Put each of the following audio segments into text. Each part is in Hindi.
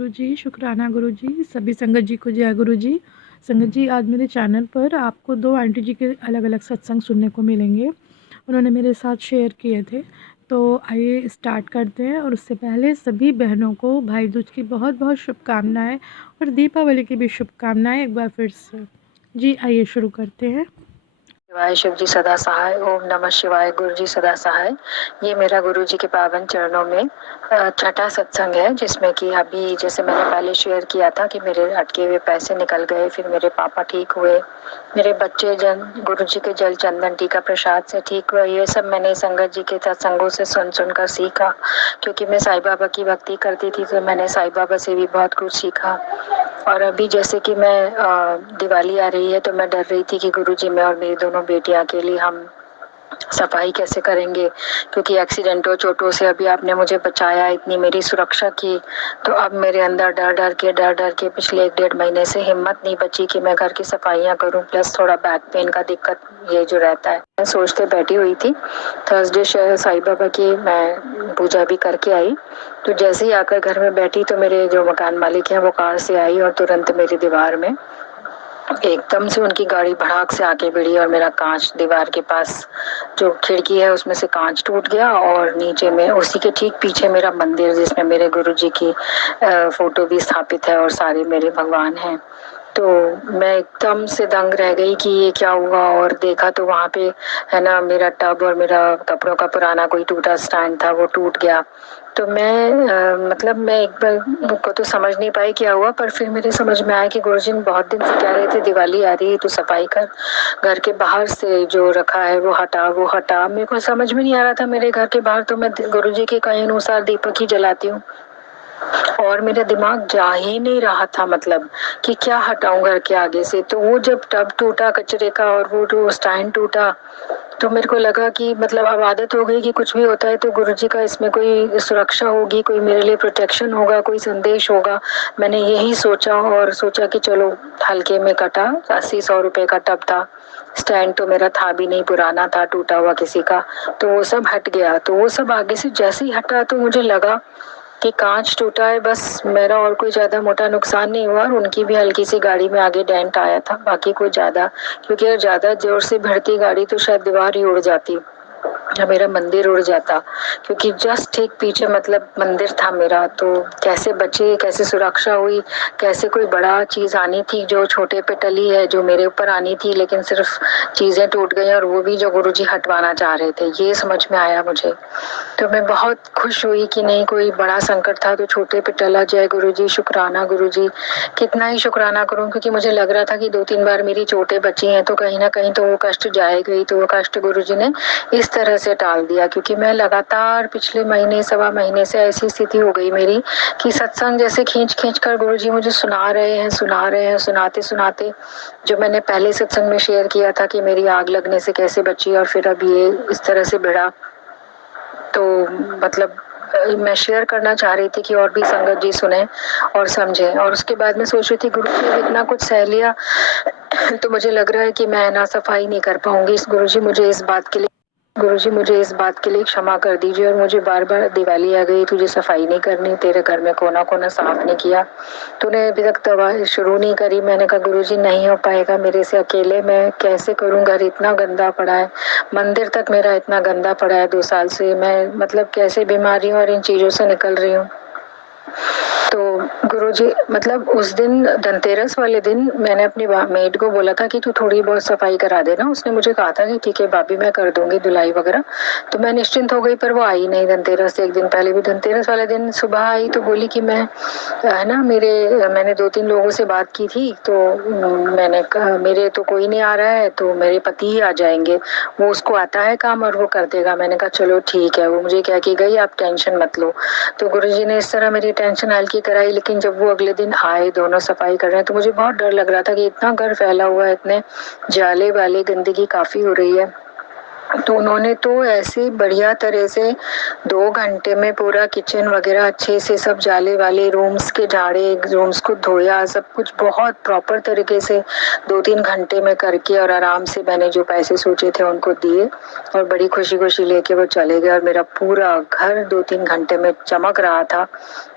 गुरुजी, शुक्राना गुरुजी, सभी संगत जी को जय गुरुजी। संगत जी, आज मेरे चैनल पर आपको 2 आंटी जी के अलग-अलग सत्संग सुनने को मिलेंगे। उन्होंने मेरे साथ शेयर किए थे, तो आइए स्टार्ट करते हैं। और उससे पहले सभी बहनों को भाई दूज की बहुत-बहुत शुभकामनाएँ और दीपावली की भी शुभकामनाएँ एक बार फिर से। जी, आइए शुरू करते हैं। शिवाय शिव जी सदा सहाय। ओम नमः शिवाय। गुरु जी सदा सहाय। ये मेरा गुरु जी के पावन चरणों में छठा सत्संग है, जिसमें कि अभी जैसे मैंने पहले शेयर किया था कि मेरे अटके हुए पैसे निकल गए, फिर मेरे पापा ठीक हुए, मेरे बच्चे गुरु जी के जल चंदन टीका प्रसाद से ठीक हुए। ये सब मैंने संगत जी के सत्संगों से सुन कर सीखा, क्योंकि मैं साईं बाबा की भक्ति करती थी, तो मैंने साईं बाबा से भी बहुत कुछ सीखा। और अभी जैसे कि मैं दिवाली आ रही है, तो मैं डर रही थी कि गुरुजी, मैं और मेरी दोनों बेटियां के लिए हम सफाई कैसे करेंगे, क्योंकि एक्सीडेंटों चोटों से अभी आपने मुझे बचाया, इतनी मेरी सुरक्षा की, तो अब मेरे अंदर डर डर के पिछले 1-1.5 महीने से हिम्मत नहीं बची कि मैं घर की सफाइयाँ करूं। प्लस थोड़ा बैक पेन का दिक्कत ये जो रहता है। मैं सोचते बैठी हुई थी, थर्सडे साईं बाबा की मैं पूजा भी करके आई, तो जैसे ही आकर घर में बैठी तो मेरे जो मकान मालिक हैं वो कार से आई और तुरंत मेरी दीवार में एकदम से उनकी गाड़ी भड़ाक से आके भिड़ी और मेरा कांच, दीवार के पास जो खिड़की है उसमें से कांच टूट गया। और नीचे में उसी के ठीक पीछे मेरा मंदिर, जिसमें मेरे गुरुजी की फोटो भी स्थापित है और सारे मेरे भगवान हैं। तो मैं एकदम से दंग रह गई कि ये क्या हुआ। और देखा तो वहाँ पे है ना, मेरा टब और मेरा कपड़ों का पुराना कोई टूटा स्टैंड था, वो टूट गया। तो मैं मतलब मैं एक बार को तो समझ नहीं पाई क्या हुआ, पर फिर मेरे समझ में आया कि गुरुजी बहुत दिन से कह रहे थे दिवाली आ रही है तो सफाई कर, घर के बाहर से जो रखा है वो हटा। मेरे को समझ में नहीं आ रहा था, मेरे घर के बाहर तो मैं गुरुजी के कहे अनुसार दीपक ही जलाती हूँ, और मेरा दिमाग जा ही नहीं रहा था मतलब कि क्या हटाऊं घर के आगे से। तो वो जब टब टूटा कचरे का और वो जो स्टैंड टूटा, तो मेरे को लगा कि मतलब अब आदत हो गई कि कुछ भी होता है तो गुरुजी का इसमें कोई सुरक्षा होगी, कोई मेरे लिए प्रोटेक्शन होगा, कोई संदेश होगा। मैंने यही सोचा और सोचा कि चलो हल्के में कटा। 80-100 रुपए का टब था, स्टैंड तो मेरा था भी नहीं, पुराना था, टूटा हुआ किसी का। तो वो सब हट गया। तो वो सब आगे से जैसे ही हटा तो मुझे लगा कि कांच टूटा है, बस मेरा और कोई ज्यादा मोटा नुकसान नहीं हुआ। और उनकी भी हल्की सी गाड़ी में आगे डेंट आया था, बाकी कोई ज्यादा, क्योंकि अगर ज्यादा जोर से भिड़ती गाड़ी तो शायद दीवार ही उड़ जाती या मेरा मंदिर उड़ जाता, क्योंकि जस्ट ठीक पीछे मतलब मंदिर था मेरा। तो कैसे बचे, कैसे सुरक्षा हुई, कैसे कोई बड़ा चीज आनी थी जो छोटे पे टली है, जो मेरे ऊपर आनी थी, लेकिन सिर्फ चीजें टूट गई और वो भी जो गुरुजी हटवाना चाह रहे थे, ये समझ में आया मुझे। तो मैं बहुत खुश हुई कि नहीं, कोई बड़ा संकट था तो छोटे पे टला। जय गुरुजी, शुक्राना गुरुजी। कितना ही शुक्राना करूं, क्योंकि मुझे लग रहा था कि 2-3 बार मेरी चोटें बची हैं तो कहीं ना कहीं तो वो कष्ट जाएगा ही। तो वो कष्ट गुरुजी ने इस तरह से टाल दिया, क्योंकि मैं लगातार पिछले महीने 1.25 महीने से ऐसी स्थिति हो गई मेरी कि सत्संग जैसे खींच कर गुरुजी मुझे सुना रहे हैं, सुनाते सुनाते जो मैंने पहले सत्संग में शेयर किया था कि मेरी आग लगने से कैसे बची, और फिर अब ये इस तरह से भिड़ा। तो मतलब मैं शेयर करना चाह रही थी कि और भी संगत जी सुने और समझे। और उसके बाद मैं सोच रही थी गुरु जी इतना कुछ सह लिया तो मुझे लग रहा है कि मैं ना सफाई नहीं कर पाऊंगी। गुरुजी मुझे इस बात के लिए क्षमा कर दीजिए। और मुझे बार बार दिवाली आ गई, तुझे सफाई नहीं करनी, तेरे घर में कोना कोना साफ नहीं किया, तूने अभी तक दवा शुरू नहीं करी। मैंने कहा गुरुजी नहीं हो पाएगा मेरे से अकेले, मैं कैसे करूं, घर इतना गंदा पड़ा है, मंदिर तक मेरा इतना गंदा पड़ा है 2 साल से, मैं मतलब कैसे बीमारी और इन चीजों से निकल रही हूँ। तो गुरुजी मतलब उस दिन धनतेरस वाले दिन मैंने अपनी मेड को बोला था कि तू थोड़ी बहुत सफाई करा देना। उसने मुझे कहा था कि ठीक है भाभी मैं कर दूंगी धुलाई वगैरह। तो मैं निश्चिंत हो गई, पर वो आई नहीं। धनतेरस से एक दिन पहले भी, धनतेरस वाले दिन सुबह आई तो बोली कि मैं है ना, मैंने 2-3 लोगों से बात की थी, तो मैंने कहा मेरे तो कोई नहीं आ रहा है तो मेरे पति ही आ जाएंगे, वो उसको आता है काम और वो कर देगा। मैंने कहा चलो ठीक है। वो मुझे कह के गई आप टेंशन मत लो। तो गुरुजी ने इस तरह मेरी टेंशन हल्की कराई। लेकिन जब वो अगले दिन आए, दोनों सफाई कर रहे हैं, तो मुझे बहुत डर लग रहा था कि इतना घर फैला हुआ है, इतने जाले वाले, गंदगी काफी हो रही है। तो उन्होंने तो ऐसे बढ़िया तरह से 2 घंटे में पूरा किचन वगैरह अच्छे से सब जाले वाले रूम्स के झाड़े, रूम्स को धोया, सब कुछ बहुत प्रॉपर तरीके से 2-3 घंटे में करके और आराम से मैंने जो पैसे सोचे थे उनको दिए और बड़ी खुशी-खुशी लेके वो चले गए और मेरा पूरा घर 2-3 घंटे में चमक रहा था।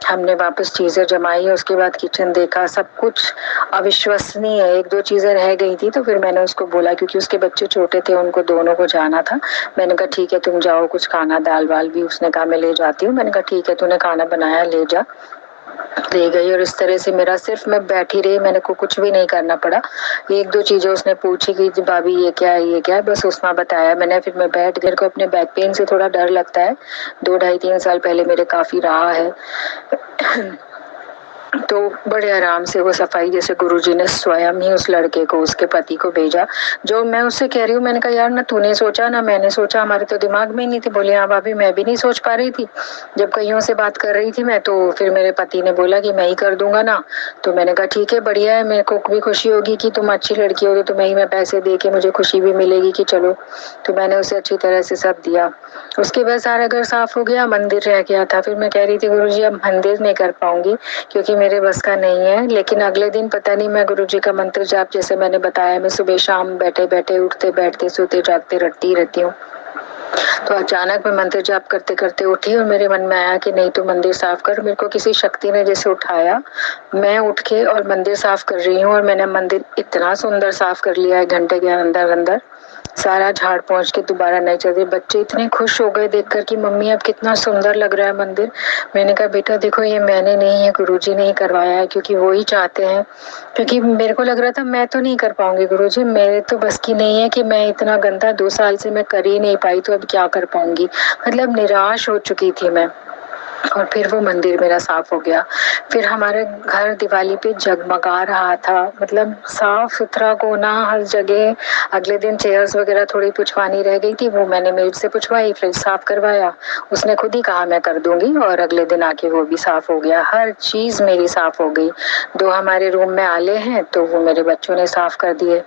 हमने वापस चीज़ें जमाई, उसके बाद किचन देखा, सब कुछ अविश्वसनीय। 1-2 चीज़ें रह गई थी तो फिर मैंने उसको बोला, क्योंकि उसके बच्चे छोटे थे, उनको दोनों को जाना था। मैंने कहा ठीक है तुम जाओ, कुछ खाना दाल-वाल भी, उसने कहा मैं ले जाती हूँ। मैंने कहा ठीक है तूने खाना बनाया ले जा। ले गई और इस तरह से मेरा सिर्फ मैं बैठी रही, मैंने को कुछ भी नहीं करना पड़ा। 1-2 चीज़ें उसने पूछी कि भाभी ये क्या है, ये क्या है, बस उसने बताया मैंने, फिर मैं बैठ गई। मेरे को अपने बैक पेन से थोड़ा डर लगता है, 2 ढाई 3 साल पहले मेरे काफ़ी रहा है। तो बड़े आराम से वो सफाई, जैसे गुरुजी ने स्वयं ही उस लड़के को, उसके पति को भेजा। जो मैं उससे कह रही हूँ, मैंने कहा यार ना तूने सोचा ना मैंने सोचा, हमारे तो दिमाग में ही नहीं थी। बोली हाँ भाभी मैं भी नहीं सोच पा रही थी, जब कईयों से बात कर रही थी मैं, तो फिर मेरे पति ने बोला कि मैं ही कर दूंगा ना। तो मैंने कहा ठीक है बढ़िया है, मेरे को भी खुशी होगी कि तुम अच्छी लड़की हो, तो तुम्हें ही मैं पैसे दे के मुझे खुशी भी मिलेगी कि चलो। तो मैंने उसे अच्छी तरह से सब दिया। उसके बाद सारा घर साफ हो गया, मंदिर रह गया था। फिर मैं कह रही थी गुरुजी अब मंदिर नहीं कर पाऊंगी क्योंकि मेरे बस का नहीं है। लेकिन अगले दिन पता नहीं मैं गुरुजी का मंत्र जाप, जैसे मैंने बताया, मैं सुबह शाम बैठे बैठे, उठते बैठते, सोते जागते रटती रहती हूँ। तो अचानक मैं मंत्र जाप करते करते उठी और मेरे मन में आया कि नहीं तो मंदिर साफ कर। मेरे को किसी शक्ति ने जैसे उठाया, मैं उठ के और मंदिर साफ कर रही हूँ और मैंने मंदिर इतना सुंदर साफ कर लिया है घंटे के अंदर अंदर। सारा झाड़ पहुंच के दोबारा नहीं चल रही। बच्चे इतने खुश हो गए देखकर कि मम्मी अब कितना सुंदर लग रहा है मंदिर। मैंने कहा बेटा देखो ये मैंने नहीं है, गुरुजी ने ही करवाया है, क्योंकि वो ही चाहते हैं। क्योंकि मेरे को लग रहा था मैं तो नहीं कर पाऊंगी गुरुजी, मेरे तो बस की नहीं है कि मैं इतना गंदा 2 साल से मैं कर ही नहीं पाई, तो अब क्या कर पाऊंगी। मतलब निराश हो चुकी थी मैं। और फिर वो मंदिर मेरा साफ हो गया। फिर हमारा घर दिवाली पे जगमगा रहा था, मतलब साफ सुथरा कोना हर जगह। अगले दिन चेयर्स वगैरह थोड़ी पुछवानी रह गई थी, वो मैंने मेड से पुछवाई, फ्रिज साफ करवाया। उसने खुद ही कहा मैं कर दूंगी और अगले दिन आके वो भी साफ हो गया। हर चीज मेरी साफ हो गई। 2 हमारे रूम में आले हैं तो वो मेरे बच्चों ने साफ कर दिए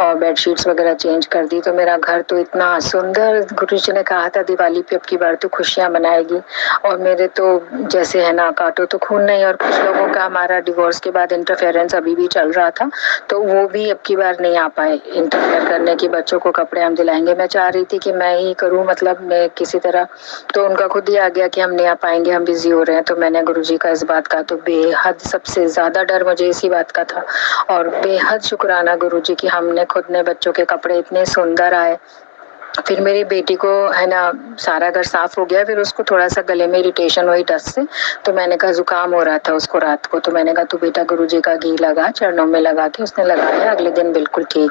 और बेडशीट्स वगैरह चेंज कर दी। तो मेरा घर तो इतना सुंदर, गुरुजी ने कहा था दिवाली पे अब की बार तो खुशियां मनाएगी। और मेरे तो जैसे है ना, काटो तो खून नहीं। और कुछ लोगों का हमारा डिवोर्स के बाद इंटरफेरेंस अभी भी चल रहा था, तो वो भी अब की बार नहीं आ पाए इंटरफेयर करने की। बच्चों को कपड़े हम दिलाएंगे, मैं चाह रही थी कि मैं ही करूँ, मतलब मैं किसी तरह। तो उनका खुद ही आ गया कि हम नहीं आ पाएंगे, हम बिजी हो रहे हैं। तो मैंने गुरुजी का इस बात का तो बेहद, सबसे ज्यादा डर मुझे इसी बात का था। और बेहद शुक्राना गुरुजी की हमने खुद ने, बच्चों के कपड़े इतने सुंदर आए। फिर मेरी बेटी को है ना, सारा घर साफ हो गया। फिर उसको थोड़ा सा गले में इरिटेशन हुई डस्ट से, तो मैंने कहा जुकाम हो रहा था उसको रात को, तो मैंने कहा तू बेटा गुरुजी का घी लगा, चरणों में लगा के। उसने लगाया, अगले दिन बिल्कुल ठीक।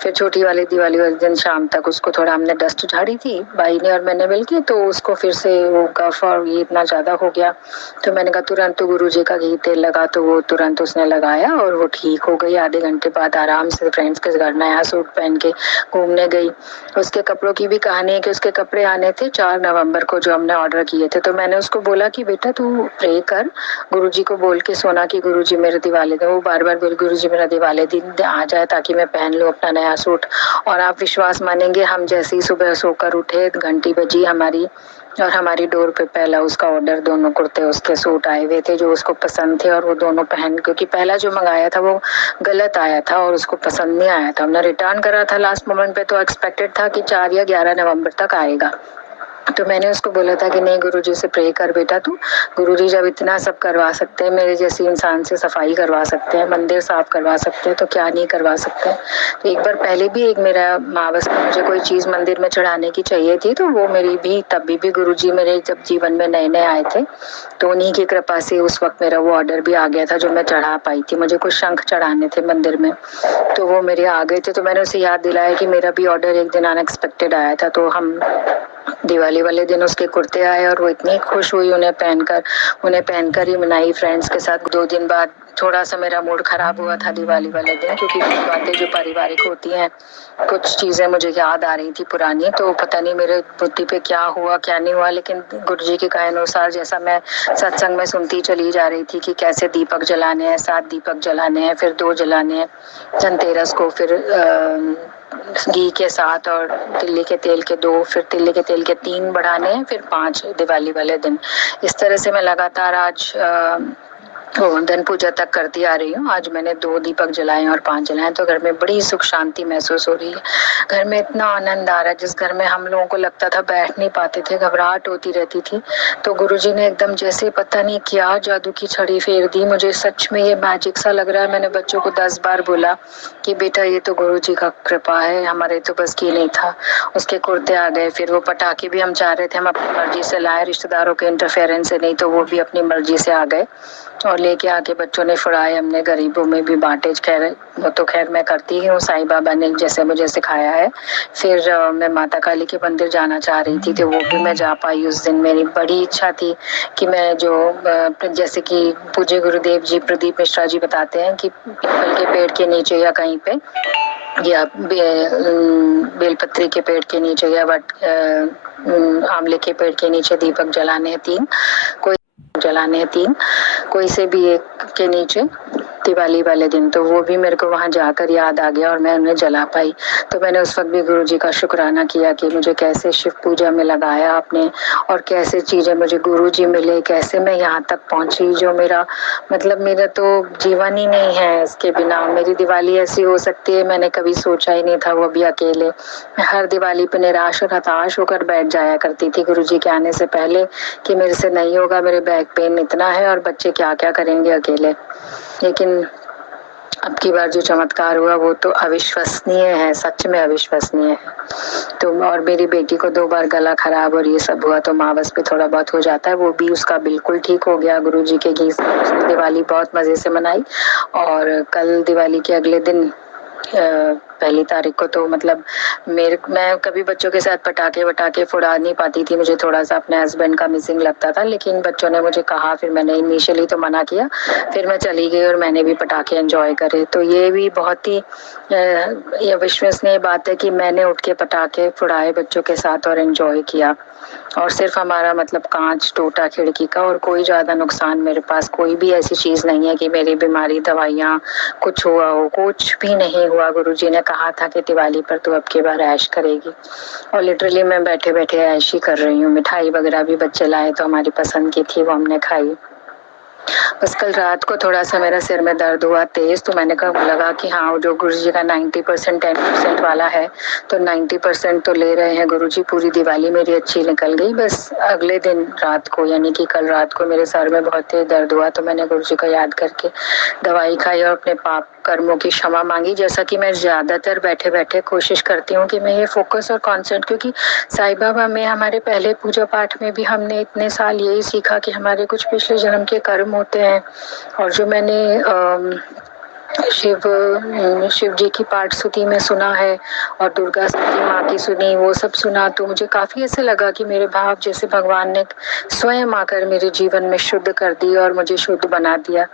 फिर छोटी वाली दिवाली वाले दिन शाम तक उसको थोड़ा हमने डस्ट झाड़ी थी भाई ने और मैंने मिलके, तो उसको फिर से वो कफ और ये इतना ज्यादा हो गया। तो मैंने कहा तुरंत तो गुरुजी का घी तेल लगा, तो वो तुरंत उसने लगाया और वो ठीक हो गई। आधे घंटे बाद आराम से फ्रेंड्स के घर नया सूट पहन के घूमने गई। उसके कपड़ों की भी कहानी है कि उसके कपड़े आने थे 4 नवंबर को, जो हमने ऑर्डर किए थे। तो मैंने उसको बोला कि बेटा तू प्रे कर, गुरुजी को बोल के सोना कि गुरुजी मेरे दिवाली दिन, वो बार बार बोल गुरुजी मेरा दिवाली दिन आ जाए ताकि मैं पहन लूं अपना नया सूट। और आप विश्वास मानेंगे, हम जैसे ही सुबह सोकर उठे, घंटी बजी हमारी और हमारी डोर पे पहला उसका ऑर्डर, दोनों कुर्ते उसके सूट आए हुए थे जो उसको पसंद थे। और वो दोनों पहन, क्योंकि पहला जो मंगाया था वो गलत आया था और उसको पसंद नहीं आया था, हमने रिटर्न करा था लास्ट मोमेंट पे, तो एक्सपेक्टेड था कि 4 या 11 नवंबर तक आएगा। तो मैंने उसको बोला था कि नहीं गुरुजी से प्रे कर बेटा तू, गुरुजी जब इतना सब करवा सकते हैं, मेरे जैसी इंसान से सफाई करवा सकते हैं, मंदिर साफ करवा सकते हैं, तो क्या नहीं करवा सकते। तो एक बार पहले भी एक मेरा मावस में मुझे कोई चीज मंदिर में चढ़ाने की चाहिए थी, तो वो मेरी भी तभी भी गुरुजी मेरे जब जीवन में नए नए आए थे, तो उन्हीं की कृपा से उस वक्त मेरा वो ऑर्डर भी आ गया था जो मैं चढ़ा पाई थी। मुझे कुछ शंख चढ़ाने थे मंदिर में, तो वो मेरे आ गए थे। तो मैंने उसे याद दिलाया कि मेरा भी ऑर्डर एक दिन अनएक्सपेक्टेड आया था। तो हम दिवाली वाले दिन उसके कुर्ते आए और वो इतनी खुश हुई उन्हें पहनकर ही मनाई फ्रेंड्स के साथ। 2 दिन बाद थोड़ा सा मेरा मूड खराब हुआ था दिवाली वाले दिन, क्योंकि कुछ बातें जो पारिवारिक होती हैं, कुछ चीजें मुझे याद आ रही थी पुरानी, तो पता नहीं मेरे बुद्धि पे क्या हुआ क्या नहीं हुआ। लेकिन गुरुजी के कहे अनुसार, जैसा मैं सत्संग में सुनती चली जा रही थी कि कैसे दीपक जलाने हैं, 7 दीपक जलाने हैं, फिर 2 जलाने हैं धनतेरस को, फिर घी के 7 और तिल्ली के तेल के 2, फिर तिल्ली के तेल के 3 बढ़ाने हैं, फिर 5 दिवाली वाले दिन। इस तरह से मैं लगातार आज धन पूजा तक करती आ रही हूँ। आज मैंने 2 दीपक जलाए और 5 जलाए, तो घर में बड़ी सुख शांति महसूस हो रही है। घर में इतना आनंद आ रहा है, जिस घर में हम लोगों को लगता था बैठ नहीं पाते थे, घबराहट होती रहती थी, तो गुरुजी ने एकदम जैसे पता नहीं क्या जादू की छड़ी फेर दी। मुझे सच में ये मैजिक सा लग रहा है। मैंने बच्चों को 10 बार बोला कि बेटा ये तो गुरुजी का कृपा है, हमारे तो बस की नहीं था। उसके कुर्ते आ गए, फिर वो पटाखे भी हम चाह रहे थे हम अपनी मर्जी से लाए, रिश्तेदारों के इंटरफेरेंस से नहीं, तो वो भी अपनी मर्जी से आ गए और लेके आके बच्चों ने फुड़ाए, हमने गरीबों में भी बांटे। खैर वो तो खैर मैं करती ही हूँ, साईं बाबा ने जैसे मुझे सिखाया है। फिर मैं माता काली के मंदिर जाना चाह रही थी, तो वो भी मैं जा पाई उस दिन। मेरी बड़ी इच्छा थी कि मैं जो जैसे कि पूज्य गुरुदेव जी प्रदीप मिश्रा जी बताते हैं कि पीपल के पेड़ के नीचे या कहीं पे या बेलपत्री के पेड़ के नीचे या आंवले के पेड़ के नीचे दीपक जलाने हैं 3, कोई जलाने हैं 3, कोई से भी एक के नीचे दिवाली वाले दिन। तो वो भी मेरे को वहां जाकर याद आ गया और मैं उन्हें जला पाई। तो मैंने उस वक्त भी गुरुजी का शुक्राना किया कि मुझे कैसे शिव पूजा में लगाया आपने और कैसे चीजें मुझे गुरुजी मिले, कैसे मैं यहाँ तक पहुंची, जो मेरा मतलब मेरा तो जीवन ही नहीं है इसके बिना। मेरी दिवाली ऐसी हो सकती है, मैंने कभी सोचा ही नहीं था, वो भी अकेले। मैं हर दिवाली पे निराश और हताश होकर बैठ जाया करती थी गुरुजी के आने से पहले कि मेरे से नहीं होगा, मेरे बैक पेन इतना है और बच्चे क्या क्या करेंगे अकेले। लेकिन अब की बार जो चमत्कार हुआ वो तो अविश्वसनीय है, सच में अविश्वसनीय है। तो और मेरी बेटी को 2 बार गला खराब और ये सब हुआ, तो मावस पे थोड़ा बहुत हो जाता है, वो भी उसका बिल्कुल ठीक हो गया गुरुजी के घी से। उसने दिवाली बहुत मजे से मनाई और कल दिवाली के अगले दिन 1 तारीख को तो मतलब मैं कभी बच्चों के साथ पटाखे फुड़ा नहीं पाती थी, मुझे थोड़ा सा अपने हस्बैंड का मिसिंग लगता था, लेकिन बच्चों ने मुझे कहा, फिर मैंने इनिशियली तो मना किया, फिर मैं चली गई और मैंने भी पटाखे एंजॉय करे। तो ये भी बहुत ही ये विश्वसनीय बात है कि मैंने उठ के पटाखे फुड़ाए बच्चों के साथ और एंजॉय किया, और सिर्फ हमारा मतलब कांच टूटा खिड़की का, और कोई ज्यादा नुकसान, मेरे पास कोई भी ऐसी चीज नहीं है कि मेरी बीमारी दवाइयाँ कुछ हुआ हो, कुछ भी नहीं हुआ। गुरुजी ने कहा था कि दिवाली पर तू अब की बार ऐश करेगी, और लिटरली मैं बैठे बैठे ऐश ही कर रही हूँ। मिठाई वगैरह भी बच्चे लाए तो हमारी पसंद की थी, वो हमने खाई। बस कल रात को थोड़ा सा मेरा सिर में दर्द हुआ तेज, तो मैंने कहा लगा कि हाँ जो गुरुजी का 90% 10% वाला है, तो 90% तो ले रहे हैं गुरुजी। पूरी दिवाली मेरी अच्छी निकल गई। बस अगले दिन रात को यानी कि कल रात को मेरे सर में बहुत तेज दर्द हुआ, तो मैंने गुरुजी को याद करके दवाई खाई और अपने पाप कर्मों की क्षमा मांगी। जैसा कि मैं ज्यादातर बैठे बैठे कोशिश करती हूँ कि मैं ये फोकस और कॉन्सेंट्रेट, क्योंकि साईं बाबा में हमारे पहले पूजा पाठ में भी हमने इतने साल यही सीखा कि हमारे कुछ पिछले जन्म के कर्म होते हैं, और जो मैंने शिव जी की पाठ स्तुति में सुना है और दुर्गा स्तुति माँ की सुनी, वो सब सुना, तो मुझे काफी ऐसे लगा कि मेरे भाव जैसे भगवान ने स्वयं आकर मेरे जीवन में शुद्ध कर दी और मुझे शुद्ध बना दिया।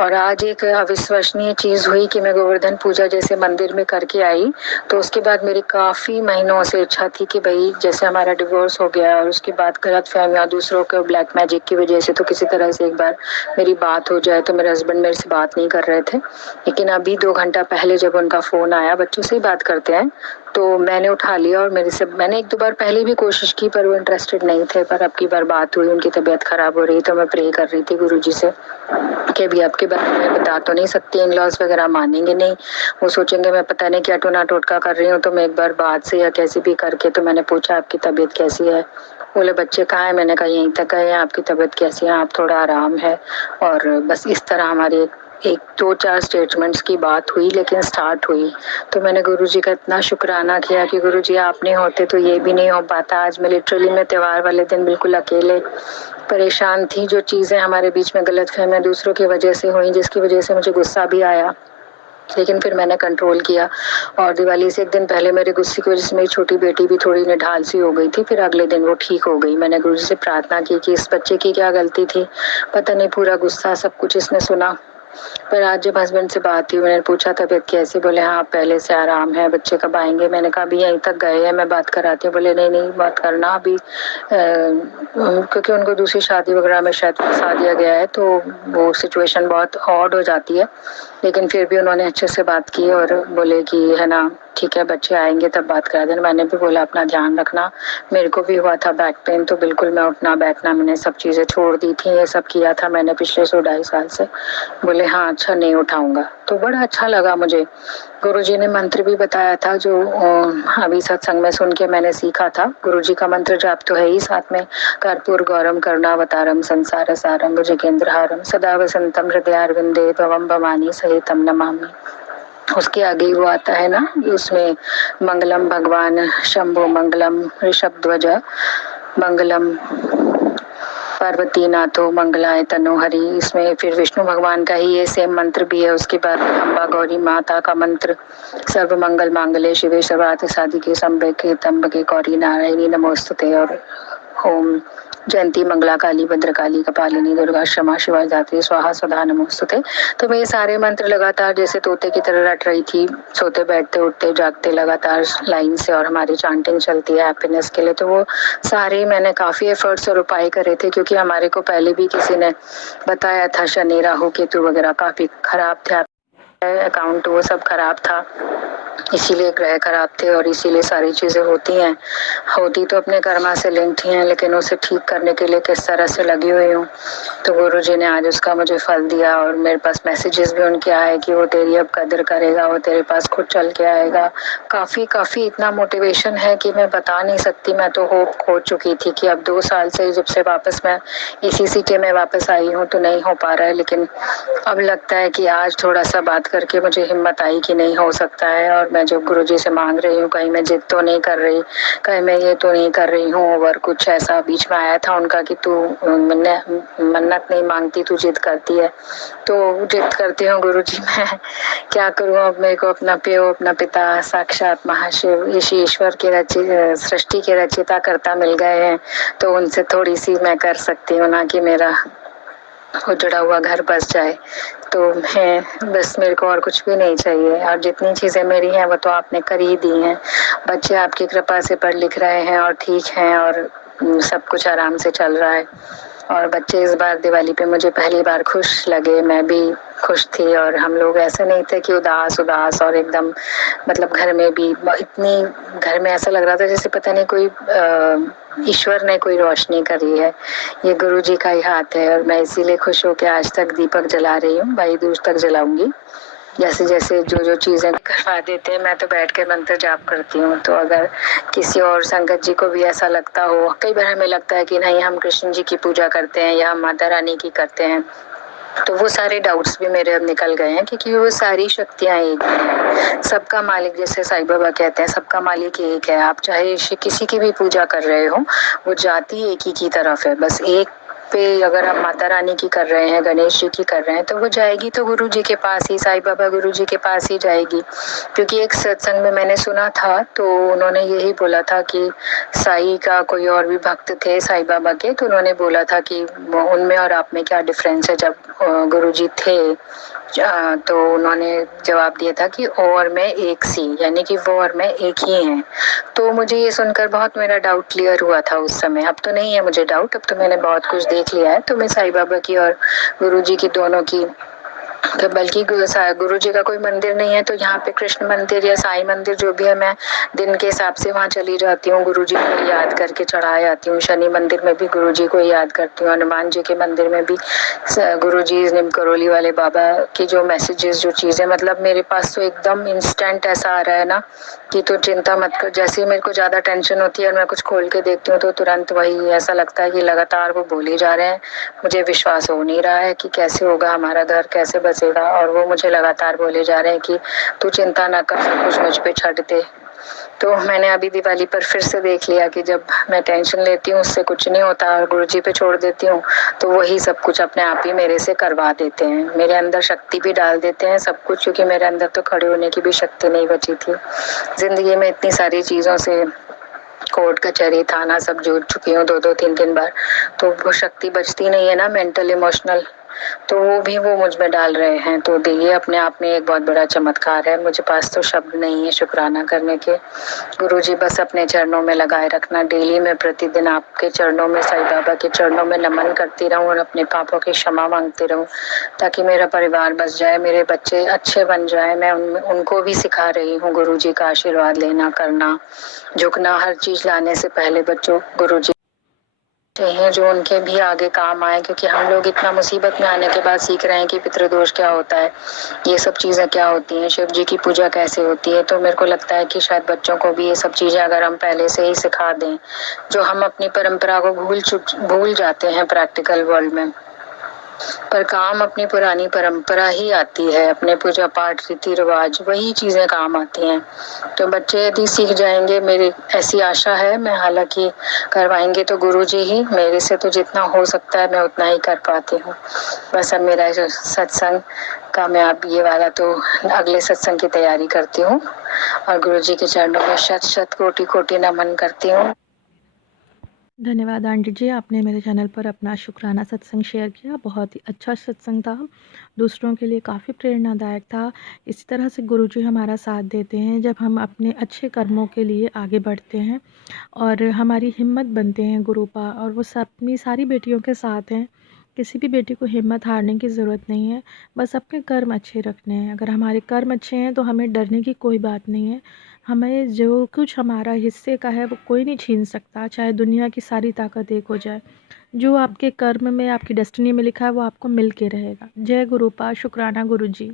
और आज एक अविश्वसनीय चीज हुई कि मैं गोवर्धन पूजा जैसे मंदिर में करके आई, तो उसके बाद मेरी काफी महीनों से इच्छा थी कि भाई जैसे हमारा डिवोर्स हो गया और उसके बाद गलत फहमियां दूसरों के ब्लैक मैजिक की वजह से, तो किसी तरह से एक बार मेरी बात हो जाए। तो मेरे हस्बैंड मेरे से बात नहीं कर रहे थे, लेकिन अभी 2 घंटा पहले जब उनका फोन आया, बच्चों से ही बात करते हैं, तो मैंने उठा लिया और मैंने 1-2 बार पहले भी कोशिश की पर वो इंटरेस्टेड नहीं थे। पर अब की बार बात हुई, उनकी तबीयत खराब हो रही, तो मैं प्रे कर रही थी गुरुजी से कि अभी आपके बारे में बता तो नहीं सकती, इन लॉज वगैरह मानेंगे नहीं, वो सोचेंगे मैं पता नहीं क्या टोना टोटका कर रही हूँ, तो मैं एक बार बात से या कैसे भी करके। तो मैंने पूछा आपकी तबीयत कैसी है, बोले बच्चे कहाँ है, मैंने कहा यहीं तक गए हैं, आपकी तबीयत कैसी है, आप थोड़ा आराम है। और बस इस तरह हमारी 1-2-4 स्टेटमेंट्स की बात हुई, लेकिन स्टार्ट हुई। तो मैंने गुरुजी का इतना शुक्राना किया कि गुरुजी आप नहीं होते तो ये भी नहीं हो पाता। आज मैं लिटरली मैं त्योहार वाले दिन बिल्कुल अकेले परेशान थी, जो चीजें हमारे बीच में गलतफहमियां दूसरों की वजह से हुई, जिसकी वजह से मुझे गुस्सा भी आया, लेकिन फिर मैंने कंट्रोल किया। और दिवाली से 1 दिन पहले मेरे गुस्से की वजह से मेरी छोटी बेटी भी थोड़ी निढाल सी हो गई थी, फिर अगले दिन वो ठीक हो गई। मैंने गुरुजी से प्रार्थना की कि इस बच्चे की क्या गलती थी, पता नहीं पूरा गुस्सा सब कुछ इसने सुना पर आज जब हस्बैंड से बात हुई, मैंने पूछा तबीयत कैसी, बोले हाँ पहले से आराम है, बच्चे कब आएंगे। मैंने कहा अभी यहीं तक गए हैं, मैं बात कराती हूँ। बोले नहीं नहीं बात करना अभी, क्योंकि उनको दूसरी शादी वगैरह में शायद फंसा दिया गया है, तो वो सिचुएशन बहुत ऑड हो जाती है। लेकिन फिर भी उन्होंने अच्छे से बात की और बोले कि है ना ठीक है बच्चे आएंगे तब बात करा देना। मैंने भी बोला अपना ध्यान रखना, मेरे को भी हुआ था बैक पेन, तो बिल्कुल मैं उठना बैठना मैंने सब चीज़ें छोड़ दी थी, ये सब किया था मैंने पिछले 100-2.5 साल से। बोले हाँ अच्छा नहीं उठाऊंगा, तो बड़ा अच्छा लगा मुझे। गुरुजी ने मंत्र भी बताया था जो अभी सत्संग में सुन के मैंने सीखा था। गुरुजी का मंत्र जाप तो है ही साथ में, कर्पूर गौरम करुणावतारम संसार सारम भुजगेंद्रहारम सदा वसंतम हृदयारविंदे भवम भवानी सहितम नमामि। उसके आगे वो आता है ना, उसमें मंगलम भगवान शंभो, मंगलम ऋषभ ध्वज, मंगलम पार्वती नाथो, मंगलाय तनोहरि। इसमें फिर विष्णु भगवान का ही ये सेम मंत्र भी है। उसके बाद अम्बा गौरी माता का मंत्र, सर्व मंगल मांगल्ये शिवे सर्वार्थ साधिके शंभके त्र्यंबके गौरी नारायणी नमोस्तुते। और ओम जयंती मंगला काली भद्रकाली कपालिनी दुर्गा क्षमा शिवा धात्री स्वाहा स्वधा नमोस्तुते। तो मैं ये सारे मंत्र लगातार जैसे तोते की तरह रट रही थी, सोते बैठते उठते जागते लगातार लाइन से, और हमारी चांटिंग चलती है हैप्पीनेस के लिए। तो वो सारे मैंने काफी एफर्ट्स और उपाय करे थे, क्योंकि हमारे को पहले भी किसी ने बताया था शनि राहु केतु वगैरह काफी खराब थे, अकाउंट वो सब खराब था, इसीलिए ग्रह खराब थे और इसीलिए सारी चीजें होती तो अपने कर्मा से लिंक्ड ही हैं, लेकिन उसे ठीक करने के लिए किस तरह से लगी हुई हूँ। तो गुरुजी ने आज उसका मुझे फल दिया, और मेरे पास मैसेजेस भी उनके आए कि वो तेरी अब कदर करेगा, वो तेरे पास खुद चल के आएगा। काफी इतना मोटिवेशन है कि मैं बता नहीं सकती। मैं तो होप खो चुकी थी कि अब 2 साल से जब से वापस मैं इसी सिटी में वापस आई हूँ तो नहीं हो पा रहा है, लेकिन अब लगता है कि आज थोड़ा सा बात करके मुझे हिम्मत आई कि नहीं हो सकता है। और मैं जो गुरुजी से मांग रही हूँ, कहीं मैं जिद तो नहीं कर रही, कहीं मैं ये तो नहीं कर रही हूँ, और कुछ ऐसा बीच में आया था उनका कि तू मन्नत नहीं मांगती, तू जिद करती है। तो जिद करती हूँ गुरुजी, मैं क्या करूँ अब। मेरे को अपना पियो, अपना पिता साक्षात महाशिव इसी ईश्वर के सृष्टि के रचयिता करता मिल गए हैं, तो उनसे थोड़ी सी मैं कर सकती हूँ ना, कि मेरा उजड़ा हुआ घर बस जाए। तो मैं बस, मेरे को और कुछ भी नहीं चाहिए, और जितनी चीजें मेरी हैं वो तो आपने कर ही दी हैं। बच्चे आपकी कृपा से पढ़ लिख रहे हैं और ठीक हैं, और सब कुछ आराम से चल रहा है। और बच्चे इस बार दिवाली पे मुझे पहली बार खुश लगे, मैं भी खुश थी। और हम लोग ऐसे नहीं थे कि उदास और एकदम, मतलब घर में भी इतनी, घर में ऐसा लग रहा था जैसे पता नहीं कोई ईश्वर ने कोई रोशनी करी है, ये गुरुजी का ही हाथ है। और मैं इसीलिए खुश होकर आज तक दीपक जला रही हूँ, भाई दूज तक जलाऊंगी। जैसे जैसे जो चीजें करवा देते हैं, मैं तो बैठ के मंत्र जाप करती हूँ। तो अगर किसी और संगत जी को भी ऐसा लगता हो, कई बार हमें लगता है कि नहीं हम कृष्ण जी की पूजा करते हैं या हम माता रानी की करते हैं, तो वो सारे डाउट्स भी मेरे अब निकल गए हैं, क्योंकि वो सारी शक्तियां एक हैं। सबका मालिक, जैसे साईं बाबा कहते हैं, सबका मालिक एक है। आप चाहे किसी की भी पूजा कर रहे हो, वो जाति एक ही की तरफ है, बस एक पे। अगर आप माता रानी की कर रहे हैं, गणेश जी की कर रहे हैं, तो वो जाएगी तो गुरु जी के पास ही, साईं बाबा गुरु जी के पास ही जाएगी। क्योंकि एक सत्संग में मैंने सुना था, तो उन्होंने यही बोला था कि साईं का कोई और भी भक्त थे साईं बाबा के, तो उन्होंने बोला था कि उनमें और आप में क्या डिफरेंस है। जब गुरु जी थे तो उन्होंने जवाब दिया था कि ओ और मैं एक सी, यानी कि वो और मैं एक ही हैं। तो मुझे ये सुनकर बहुत मेरा डाउट क्लियर हुआ था उस समय। अब तो नहीं है मुझे डाउट, अब तो मैंने बहुत कुछ देख लिया है। तो मैं साईं बाबा की और गुरु जी की दोनों की, बल्कि गुरु जी का कोई मंदिर नहीं है तो यहाँ पे कृष्ण मंदिर या साईं मंदिर जो भी है, मैं दिन के हिसाब से वहाँ चली जाती हूँ, गुरु जी को याद करके चढ़ा आती हूँ। शनि मंदिर में भी गुरु जी को याद करती हूँ, हनुमान जी के मंदिर में भी गुरु जी, निम करोली वाले बाबा की जो मैसेजेस, जो चीजें, मतलब मेरे पास तो एकदम इंस्टेंट ऐसा आ रहा है ना कि तू चिंता मत कर। जैसे ही मेरे को ज्यादा टेंशन होती है और मैं कुछ खोल के देखती हूँ, तो तुरंत वही ऐसा लगता है कि लगातार वो बोले जा रहे हैं। मुझे विश्वास हो नहीं रहा है कि कैसे होगा हमारा घर, कैसे बचेगा, और वो मुझे लगातार बोले जा रहे हैं कि तू चिंता ना कर, सब कुछ मुझ पे छੱਡ दे। तो मैंने अभी दिवाली पर फिर से देख लिया कि जब मैं टेंशन लेती हूँ उससे कुछ नहीं होता, और गुरुजी पे छोड़ देती हूँ तो वही सब कुछ अपने आप ही मेरे से करवा देते हैं। मेरे अंदर शक्ति भी डाल देते हैं सब कुछ, क्योंकि मेरे अंदर तो खड़े होने की भी शक्ति नहीं बची थी। जिंदगी में इतनी सारी चीजों से, कोर्ट कचहरी थाना सब जूझ चुकी हूँ 2-2 3-3 बार, तो वो शक्ति बचती नहीं है ना, मेंटल इमोशनल। तो वो भी वो मुझ में डाल रहे हैं। तो ये अपने आप में एक बहुत बड़ा चमत्कार है। मुझे पास तो शब्द नहीं है शुक्राना करने के। गुरुजी बस अपने चरणों में लगाए रखना। डेली मैं प्रतिदिन आपके चरणों में, साईं बाबा के चरणों में नमन करती रहूं और अपने पापों की क्षमा मांगती रहूं, ताकि मेरा परिवार बच जाए, मेरे बच्चे अच्छे बन जाए। मैं उनको भी सिखा रही हूँ गुरुजी का आशीर्वाद लेना, करना, झुकना, हर चीज लाने से पहले बच्चों गुरुजी हैं जो उनके भी आगे काम आए। क्योंकि हम लोग इतना मुसीबत में आने के बाद सीख रहे हैं कि पितृदोष क्या होता है, ये सब चीजें क्या होती हैं, शिव जी की पूजा कैसे होती है। तो मेरे को लगता है कि शायद बच्चों को भी ये सब चीजें अगर हम पहले से ही सिखा दें, जो हम अपनी परंपरा को भूल जाते हैं प्रैक्टिकल वर्ल्ड में, पर काम अपनी पुरानी परंपरा ही आती है, अपने पूजा पाठ रीति रिवाज वही चीजें काम आती हैं। तो बच्चे यदि सीख जाएंगे, मेरी ऐसी आशा है। मैं हालांकि करवाएंगे तो गुरुजी ही, मेरे से तो जितना हो सकता है मैं उतना ही कर पाती हूँ। बस अब मेरा जो सत्संग का मैं अब ये वाला तो अगले सत्संग की तैयारी करती हूँ और गुरुजी के चरणों में शत शत कोटि कोटि नमन करती हूँ। धन्यवाद आंटी जी, आपने मेरे चैनल पर अपना शुक्राना सत्संग शेयर किया। बहुत ही अच्छा सत्संग था, दूसरों के लिए काफ़ी प्रेरणादायक था। इसी तरह से गुरुजी हमारा साथ देते हैं जब हम अपने अच्छे कर्मों के लिए आगे बढ़ते हैं और हमारी हिम्मत बनते हैं गुरुपा, और वो सब अपनी सारी बेटियों के साथ हैं। किसी भी बेटी को हिम्मत हारने की ज़रूरत नहीं है, बस अपने कर्म अच्छे रखने हैं। अगर हमारे कर्म अच्छे हैं तो हमें डरने की कोई बात नहीं है। हमें जो कुछ हमारा हिस्से का है वो कोई नहीं छीन सकता, चाहे दुनिया की सारी ताकत एक हो जाए। जो आपके कर्म में, आपकी डेस्टिनी में लिखा है वो आपको मिल के रहेगा। जय गुरुपा, शुक्राना गुरुजी।